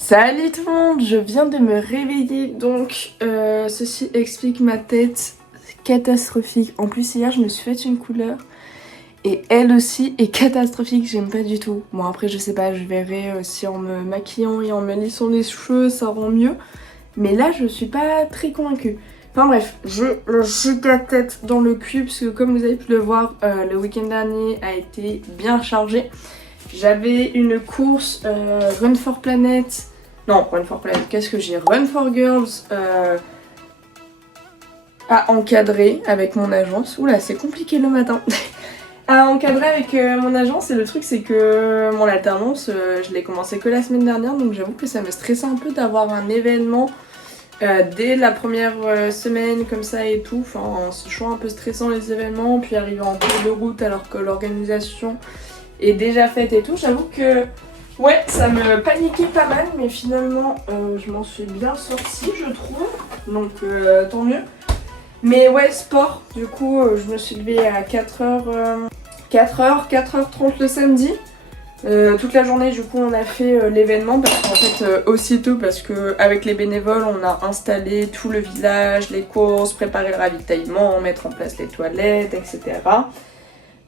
Salut tout le monde, je viens de me réveiller, donc ceci explique ma tête catastrophique. En plus hier je me suis fait une couleur et elle aussi est catastrophique, j'aime pas du tout. Bon après je sais pas, je verrai si en me maquillant et en me lissant les cheveux ça rend mieux. Mais là je suis pas très convaincue. Enfin bref, j'ai le giga tête dans le cul parce que comme vous avez pu le voir, le week-end dernier a été bien chargé. J'avais une course Run for Planet. Non, Run for Planet, qu'est-ce que j'ai? Run for Girls à encadrer avec mon agence. Oula, c'est compliqué le matin. À encadrer avec mon agence, et le truc c'est que mon alternance, je l'ai commencé que la semaine dernière, donc j'avoue que ça me stressait un peu d'avoir un événement dès la première semaine comme ça et tout. Enfin, c'est toujours un peu stressant les événements, puis arriver en cours de route alors que l'organisation est déjà faite et tout. J'avoue que ouais, ça me paniquait pas mal, mais finalement je m'en suis bien sortie je trouve, donc tant mieux. Mais ouais, sport, du coup je me suis levée à 4h30 le samedi. Toute la journée du coup on a fait l'événement parce qu'en fait aussitôt, parce que avec les bénévoles on a installé tout le village, les courses, préparé le ravitaillement, mettre en place les toilettes, etc.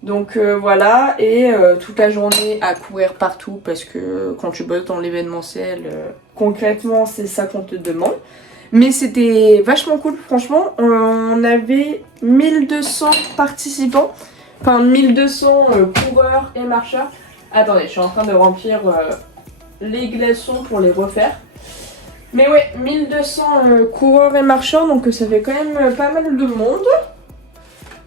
Donc voilà, et toute la journée à courir partout parce que quand tu bosses dans l'événementiel, concrètement c'est ça qu'on te demande. Mais c'était vachement cool, franchement, on avait 1200 participants, enfin 1200 coureurs et marcheurs. Attendez, je suis en train de remplir les glaçons pour les refaire. Mais ouais, 1200 coureurs et marcheurs, donc ça fait quand même pas mal de monde.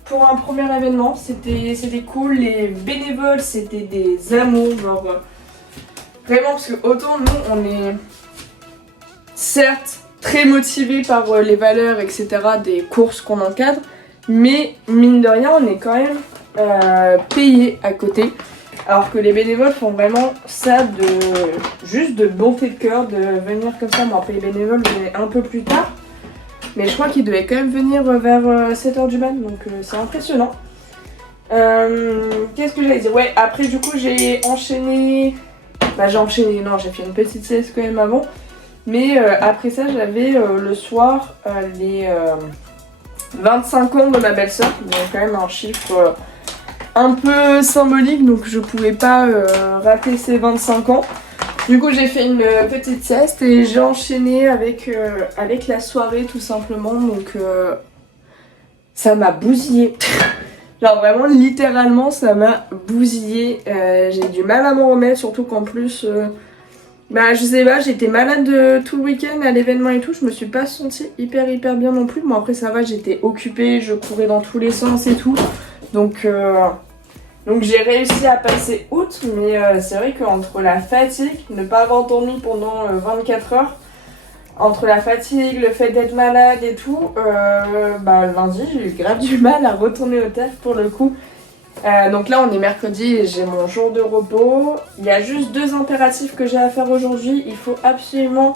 Pour un premier événement, c'était cool, les bénévoles c'était des amours, genre vraiment, parce que autant nous on est certes très motivés par les valeurs etc des courses qu'on encadre, mais mine de rien on est quand même payé à côté, alors que les bénévoles font vraiment ça juste de bonté de cœur de venir comme ça. Bon après les bénévoles venaient un peu plus tard, mais je crois qu'il devait quand même venir vers 7h du mat, donc c'est impressionnant. Qu'est-ce que j'allais dire? Ouais, après du coup j'ai enchaîné... non, j'ai fait une petite sieste quand même avant. Mais après ça j'avais le soir les 25 ans de ma belle-sœur, donc quand même un chiffre un peu symbolique, donc je pouvais pas rater ces 25 ans. Du coup j'ai fait une petite sieste et j'ai enchaîné avec la soirée tout simplement, donc ça m'a bousillé. Genre vraiment littéralement ça m'a bousillé, j'ai du mal à m'en remettre, surtout qu'en plus je sais pas, j'étais malade tout le week-end à l'événement et tout, je me suis pas sentie hyper bien non plus. Bon après ça va, j'étais occupée, je courais dans tous les sens et tout, donc j'ai réussi à passer outre, mais c'est vrai qu'entre la fatigue, ne pas avoir dormi pendant 24 heures, entre la fatigue, le fait d'être malade et tout, lundi j'ai eu grave du mal à retourner au taf pour le coup. Donc là on est mercredi et j'ai mon jour de repos. Il y a juste 2 impératifs que j'ai à faire aujourd'hui. Il faut absolument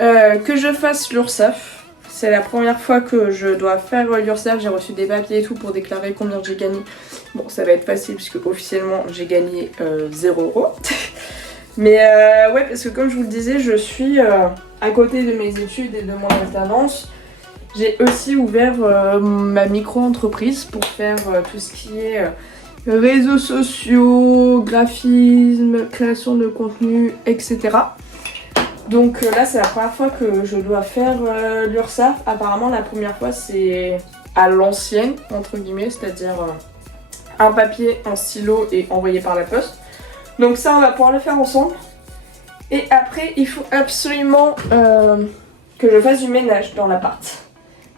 que je fasse l'URSSAF. c'est la première fois que je dois faire l'URSSAF. J'ai reçu des papiers et tout pour déclarer combien j'ai gagné. Bon, ça va être facile puisque officiellement j'ai gagné 0 €. Mais ouais, parce que comme je vous le disais, je suis à côté de mes études et de mon alternance. J'ai aussi ouvert ma micro-entreprise pour faire tout ce qui est réseaux sociaux, graphisme, création de contenu, etc. Donc là, c'est la première fois que je dois faire l'URSSAF. Apparemment, la première fois, c'est à l'ancienne, entre guillemets, c'est-à-dire un papier, un stylo et envoyé par la poste. Donc ça, on va pouvoir le faire ensemble. Et après, il faut absolument que je fasse du ménage dans l'appart.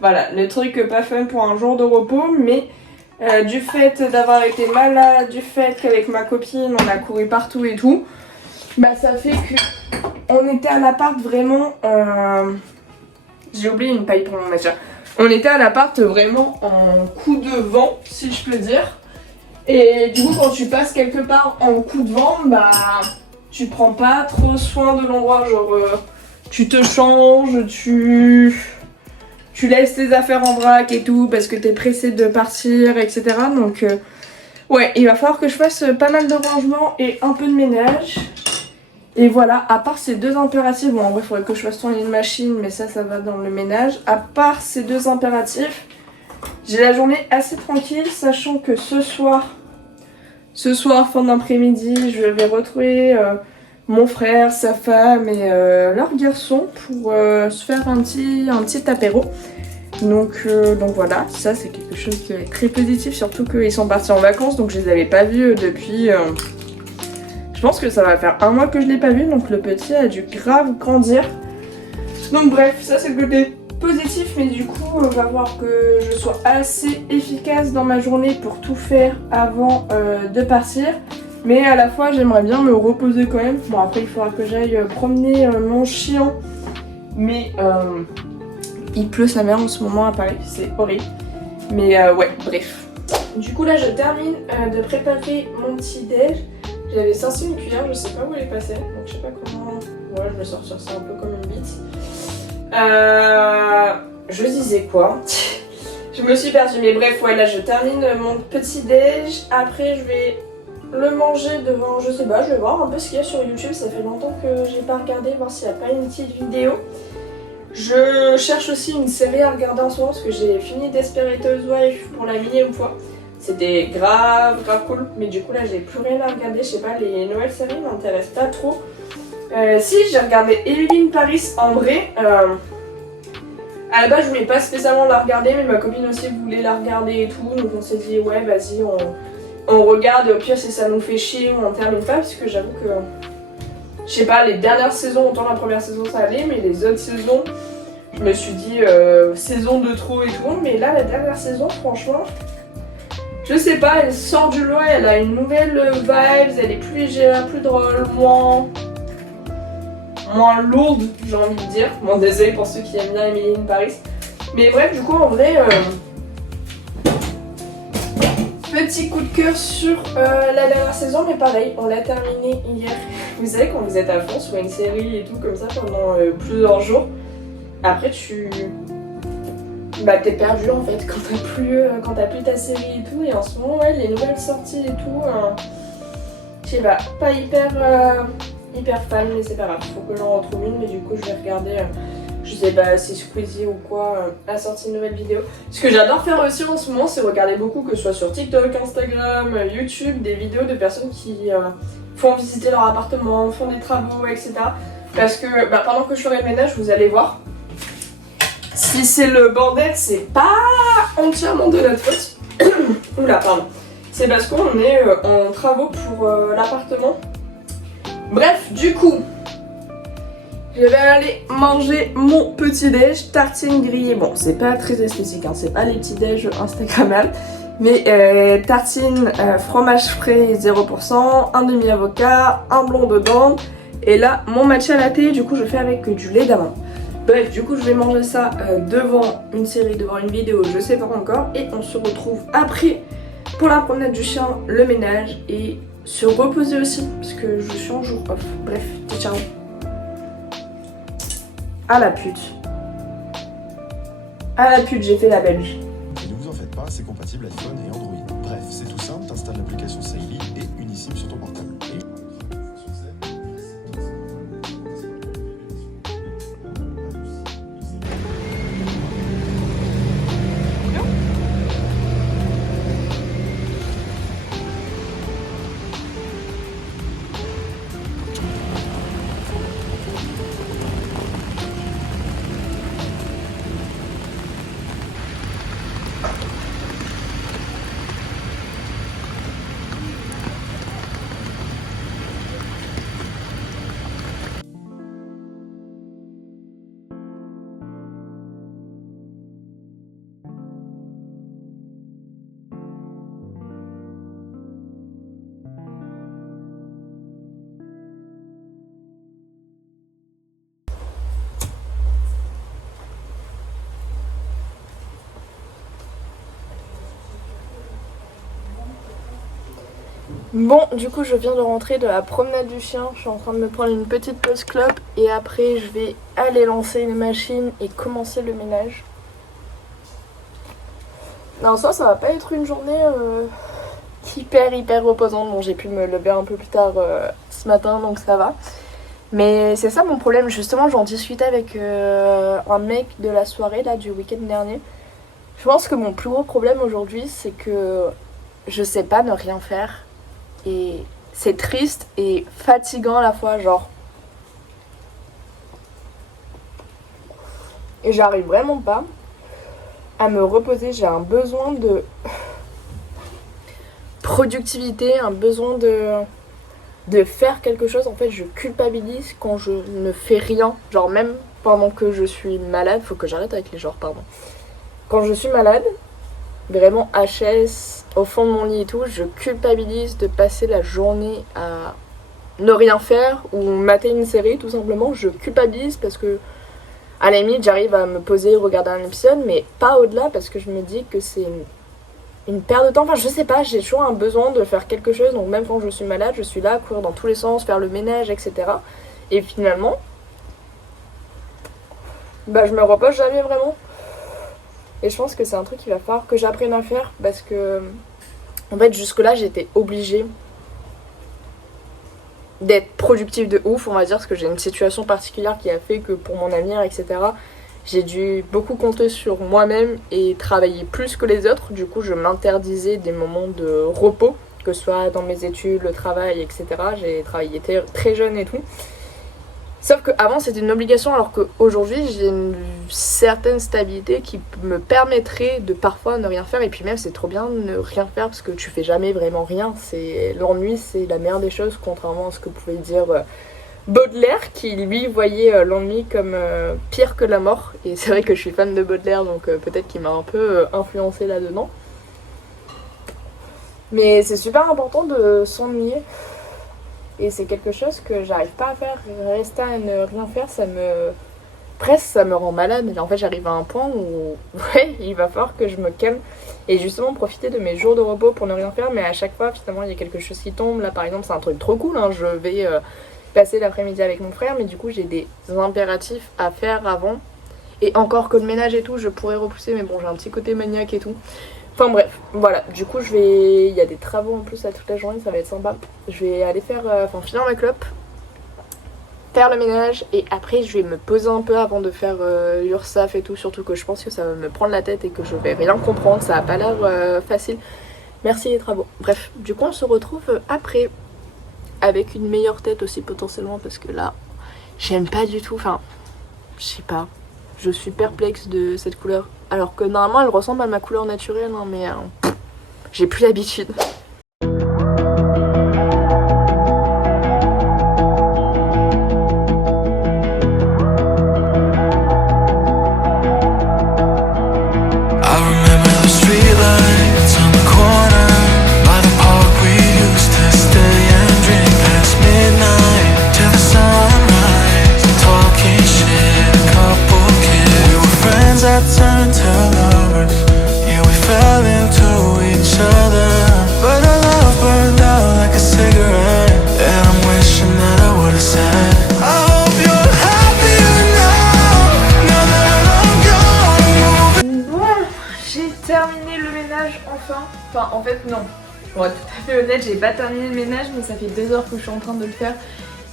Voilà, le truc pas fun pour un jour de repos, mais du fait d'avoir été malade, du fait qu'avec ma copine, on a couru partout et tout, bah ça fait que on était à l'appart vraiment... J'ai oublié une paille pour mon matcha. On était à l'appart vraiment en coup de vent, si je peux dire. Et du coup, quand tu passes quelque part en coup de vent, bah tu prends pas trop soin de l'endroit. Genre, tu te changes, tu laisses tes affaires en vrac et tout parce que t'es pressé de partir, etc. Donc, ouais, il va falloir que je fasse pas mal de rangement et un peu de ménage. Et voilà, à part ces deux impératifs, bon en vrai il faudrait que je fasse tourner une machine, mais ça va dans le ménage. À part ces deux impératifs, j'ai la journée assez tranquille, sachant que ce soir, fin d'après-midi, je vais retrouver mon frère, sa femme et leur garçon pour se faire un petit apéro. Donc voilà, ça c'est quelque chose de très positif, surtout qu'ils sont partis en vacances, donc je les avais pas vus depuis... Je pense que ça va faire un mois que je l'ai pas vu, donc le petit a dû grave grandir. Donc bref, ça c'est le côté positif, mais du coup on va voir que je sois assez efficace dans ma journée pour tout faire avant de partir. Mais à la fois j'aimerais bien me reposer quand même. Bon après il faudra que j'aille promener mon chien, mais il pleut sa mère en ce moment à Paris, c'est horrible. Mais ouais, bref. Du coup là je termine de préparer mon petit déj. J'avais sorti une cuillère, je sais pas où elle est passée, donc je sais pas comment... Ouais, je vais sortir ça un peu comme une bite. Je disais quoi? Je me suis perdue, mais bref, ouais, là je termine mon petit déj. Après je vais le manger devant, je sais pas, je vais voir un peu ce qu'il y a sur YouTube. Ça fait longtemps que j'ai pas regardé, voir s'il n'y a pas une petite vidéo. Je cherche aussi une série à regarder en ce moment, parce que j'ai fini Desperate Housewives pour la millième fois. C'était grave cool, mais du coup là j'ai plus rien à regarder, je sais pas, les nouvelles séries m'intéressent pas trop. Si, j'ai regardé Emily in Paris en vrai. À la base je voulais pas spécialement la regarder, mais ma copine aussi voulait la regarder et tout, donc on s'est dit ouais vas-y on regarde, et au pire si ça nous fait chier ou on termine pas, parce que j'avoue que... Je sais pas, les dernières saisons, autant la première saison ça allait, mais les autres saisons, je me suis dit saison de trop et tout, mais là la dernière saison franchement... Je sais pas, elle sort du lot, elle a une nouvelle vibe, elle est plus légère, plus drôle, moins lourde, j'ai envie de dire. Bon, désolé pour ceux qui aiment bien Emily in Paris. Mais bref, du coup, en vrai, petit coup de cœur sur la dernière saison, mais pareil, on l'a terminé hier. Vous savez, quand vous êtes à fond sur une série et tout comme ça pendant plusieurs jours, après bah t'es perdu en fait quand t'as plus ta série et tout, et en ce moment ouais les nouvelles sorties et tout, je sais pas hyper fan, mais c'est pas grave, faut que j'en retrouve une, mais du coup je vais regarder, je sais pas si Squeezie ou quoi a sorti une nouvelle vidéo. Ce que j'adore faire aussi en ce moment, c'est regarder beaucoup, que ce soit sur TikTok, Instagram, YouTube, des vidéos de personnes qui font visiter leur appartement, font des travaux, etc. Parce que bah, pendant que je ferai le ménage, vous allez voir, si c'est le bordel, c'est pas entièrement de notre faute. Oula, pardon. C'est parce qu'on est en travaux pour l'appartement. Bref, du coup, je vais aller manger mon petit déj, tartine grillée. Bon, c'est pas très esthétique, hein, c'est pas les petits déj Instagrammables. Mais tartine, fromage frais 0%, un demi-avocat, un blond dedans. Et là, mon matcha latte, du coup, je fais avec du lait d'amande. Bref, du coup je vais manger ça devant une série, devant une vidéo, je sais pas encore. Et on se retrouve après pour la promenade du chien, le ménage et se reposer aussi, parce que je suis en jour off. Bref, ciao. Ah la pute. Ah la pute, j'ai fait la belge. Et ne vous en faites pas, c'est compatible iPhone et Android. Bref, c'est tout simple, t'installes l'application Saily et une eSIM sur ton portable. Bon, du coup, je viens de rentrer de la promenade du chien. Je suis en train de me prendre une petite pause clope et après, je vais aller lancer une machine et commencer le ménage. Non, ça va pas être une journée hyper reposante. Bon, j'ai pu me lever un peu plus tard ce matin, donc ça va. Mais c'est ça mon problème. Justement, j'en discutais avec un mec de la soirée là du week-end dernier. Je pense que mon plus gros problème aujourd'hui, c'est que je sais pas ne rien faire. Et c'est triste et fatigant à la fois, genre. Et j'arrive vraiment pas à me reposer. J'ai un besoin de productivité, un besoin de faire quelque chose. En fait, je culpabilise quand je ne fais rien. Genre même pendant que je suis malade. Faut que j'arrête avec les genres, pardon. Quand je suis malade, vraiment HS, au fond de mon lit et tout, je culpabilise de passer la journée à ne rien faire ou mater une série tout simplement. Je culpabilise parce que à la limite j'arrive à me poser, regarder un épisode, mais pas au-delà parce que je me dis que c'est une perte de temps. Enfin je sais pas, j'ai toujours un besoin de faire quelque chose, donc même quand je suis malade, je suis là à courir dans tous les sens, faire le ménage, etc. Et finalement, je me repose jamais vraiment. Et je pense que c'est un truc qu'il va falloir que j'apprenne à faire parce que, en fait, jusque-là, j'étais obligée d'être productive de ouf, on va dire, parce que j'ai une situation particulière qui a fait que pour mon avenir, etc., j'ai dû beaucoup compter sur moi-même et travailler plus que les autres. Du coup, je m'interdisais des moments de repos, que ce soit dans mes études, le travail, etc. J'ai travaillé très jeune et tout. Sauf qu'avant c'était une obligation alors qu'aujourd'hui j'ai une certaine stabilité qui me permettrait de parfois ne rien faire. Et puis même c'est trop bien de ne rien faire parce que tu fais jamais vraiment rien. L'ennui c'est la meilleure des choses, contrairement à ce que pouvait dire Baudelaire qui lui voyait l'ennui comme pire que la mort. Et c'est vrai que je suis fan de Baudelaire donc peut-être qu'il m'a un peu influencé là-dedans. Mais c'est super important de s'ennuyer. Et c'est quelque chose que j'arrive pas à faire. Rester à ne rien faire, ça me rend malade. Et en fait, j'arrive à un point où ouais, il va falloir que je me calme et justement profiter de mes jours de repos pour ne rien faire. Mais à chaque fois, finalement, il y a quelque chose qui tombe. Là, par exemple, c'est un truc trop cool. Je vais passer l'après-midi avec mon frère, mais du coup, j'ai des impératifs à faire avant. Et encore que le ménage et tout, je pourrais repousser, mais bon, j'ai un petit côté maniaque et tout. Enfin bref, voilà, du coup il y a des travaux en plus à toute la journée, ça va être sympa. Je vais aller finir ma clope, faire le ménage et après je vais me poser un peu avant de faire l'URSSAF et tout, surtout que je pense que ça va me prendre la tête et que je vais rien comprendre, ça a pas l'air facile. Merci les travaux. Bref, du coup on se retrouve après avec une meilleure tête aussi potentiellement parce que là j'aime pas du tout, je sais pas. Je suis perplexe de cette couleur. Alors que normalement elle ressemble à ma couleur naturelle, mais j'ai plus l'habitude. Turned to lovers, yeah, we fell into each other, but Enfin, en fait, non. Pour être tout à fait honnête, j'ai pas terminé le ménage, mais ça fait 2 heures que je suis en train de le faire.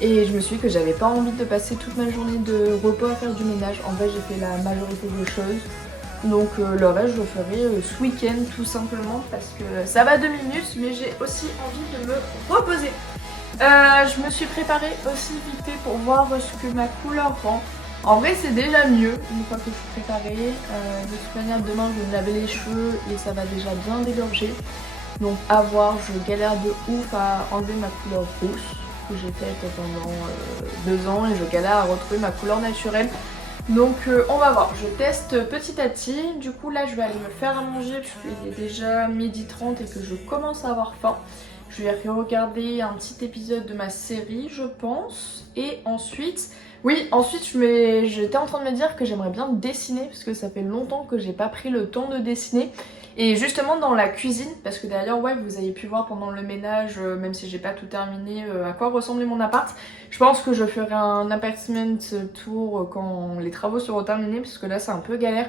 Et je me suis dit que j'avais pas envie de passer toute ma journée de repos à faire du ménage. En vrai, j'ai fait la majorité des choses. Donc le reste, je le ferai ce week-end tout simplement parce que ça va 2 minutes, mais j'ai aussi envie de me reposer. Je me suis préparée aussi vite fait pour voir ce que ma couleur rend. En vrai, c'est déjà mieux une fois que je suis préparée. De toute manière, demain, je vais me laver les cheveux et ça va déjà bien dégorger. Donc à voir, je galère de ouf à enlever ma couleur rousse que j'ai faite pendant 2 ans et je galère à retrouver ma couleur naturelle. Donc on va voir, je teste petit à petit. Du coup là je vais aller me faire à manger puisqu'il est déjà 12h30 et que je commence à avoir faim. Je vais regarder un petit épisode de ma série je pense. Et ensuite, j'étais en train de me dire que j'aimerais bien dessiner parce que ça fait longtemps que j'ai pas pris le temps de dessiner. Et justement dans la cuisine, parce que d'ailleurs ouais vous avez pu voir pendant le ménage, même si j'ai pas tout terminé, à quoi ressemblait mon appart. Je pense que je ferai un apartment tour quand les travaux seront terminés, parce que là c'est un peu galère.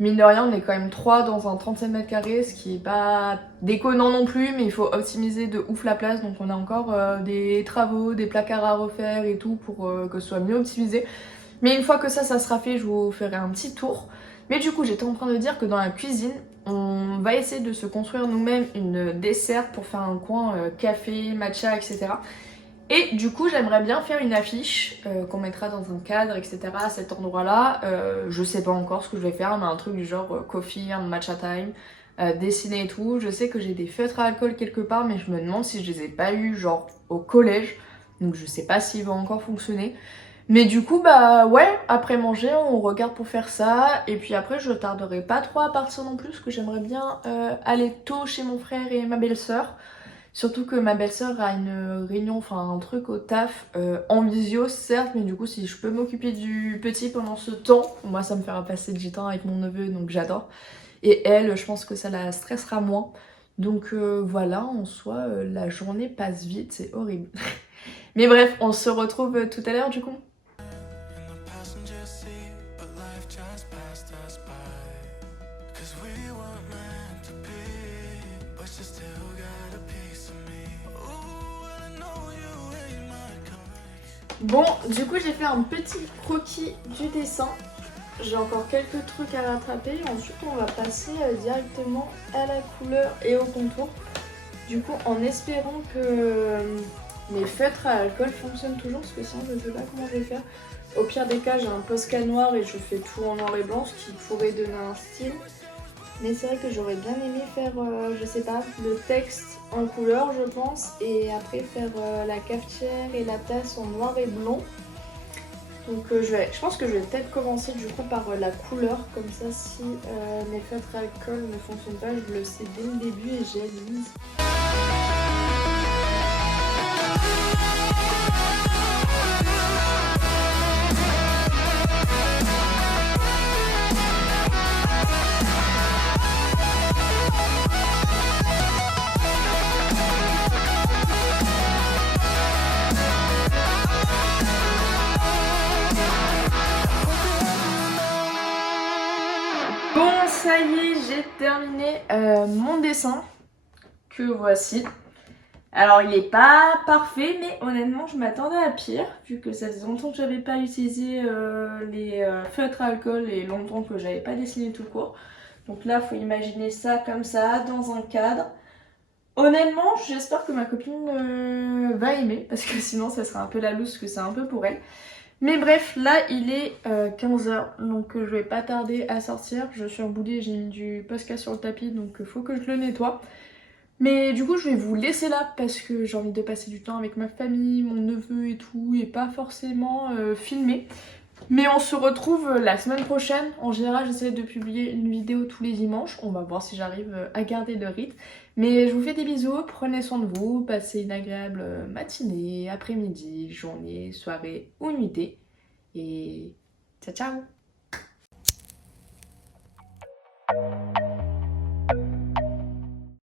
Mine de rien on est quand même 3 dans un 37 mètres carrés, ce qui est pas déconnant non plus, mais il faut optimiser de ouf la place. Donc on a encore des travaux, des placards à refaire et tout pour que ce soit mieux optimisé. Mais une fois que ça sera fait, je vous ferai un petit tour. Mais du coup j'étais en train de dire que dans la cuisine, on va essayer de se construire nous-mêmes une dessert pour faire un coin café, matcha, etc. Et du coup j'aimerais bien faire une affiche qu'on mettra dans un cadre, etc. à cet endroit-là. Je sais pas encore ce que je vais faire, mais un truc du genre coffee, un matcha time, dessiner et tout. Je sais que j'ai des feutres à alcool quelque part, mais je me demande si je les ai pas eu genre au collège. Donc je sais pas s'ils vont encore fonctionner. Mais du coup bah ouais, après manger on regarde pour faire ça. Et puis après je tarderai pas trop à partir non plus, parce que j'aimerais bien aller tôt chez mon frère et ma belle-sœur. Surtout que ma belle-sœur a une réunion, enfin un truc au taf, en visio certes, mais du coup si je peux m'occuper du petit pendant ce temps, moi ça me fera passer du temps avec mon neveu, donc j'adore. Et elle, je pense que ça la stressera moins. Donc voilà, en soi, la journée passe vite, c'est horrible. Mais bref, on se retrouve tout à l'heure du coup. Bon, du coup j'ai fait un petit croquis du dessin. J'ai encore quelques trucs à rattraper. Ensuite on va passer directement à la couleur et au contour. Du coup en espérant que mes feutres à alcool fonctionnent toujours, parce que sinon je ne sais pas comment je vais faire. Au pire des cas j'ai un Posca noir et je fais tout en noir et blanc, ce qui pourrait donner un style. Mais c'est vrai que j'aurais bien aimé faire, je sais pas, le texte en couleur je pense, et après faire la cafetière et la tasse en noir et blanc. Donc je pense que je vais peut-être commencer du coup par la couleur, comme ça si mes feutres à alcool ne fonctionnent pas, je le sais dès le début et j'avise. Ça y est, j'ai terminé mon dessin, que voici. Alors il est pas parfait, mais honnêtement je m'attendais à pire, vu que ça faisait longtemps que j'avais pas utilisé les feutres à alcool et longtemps que j'avais pas dessiné tout court. Donc là faut imaginer ça comme ça, dans un cadre. Honnêtement j'espère que ma copine va aimer, parce que sinon ça sera un peu la loose, parce que c'est un peu pour elle. Mais bref, là il est 15h, donc je vais pas tarder à sortir. Je suis en boulet, j'ai mis du Posca sur le tapis, donc faut que je le nettoie. Mais du coup je vais vous laisser là parce que j'ai envie de passer du temps avec ma famille, mon neveu et tout, et pas forcément filmer. Mais on se retrouve la semaine prochaine. En général j'essaie de publier une vidéo tous les dimanches. On va voir si j'arrive à garder le rythme. Mais je vous fais des bisous, prenez soin de vous, passez une agréable matinée, après-midi, journée, soirée ou nuitée. Et ciao ciao.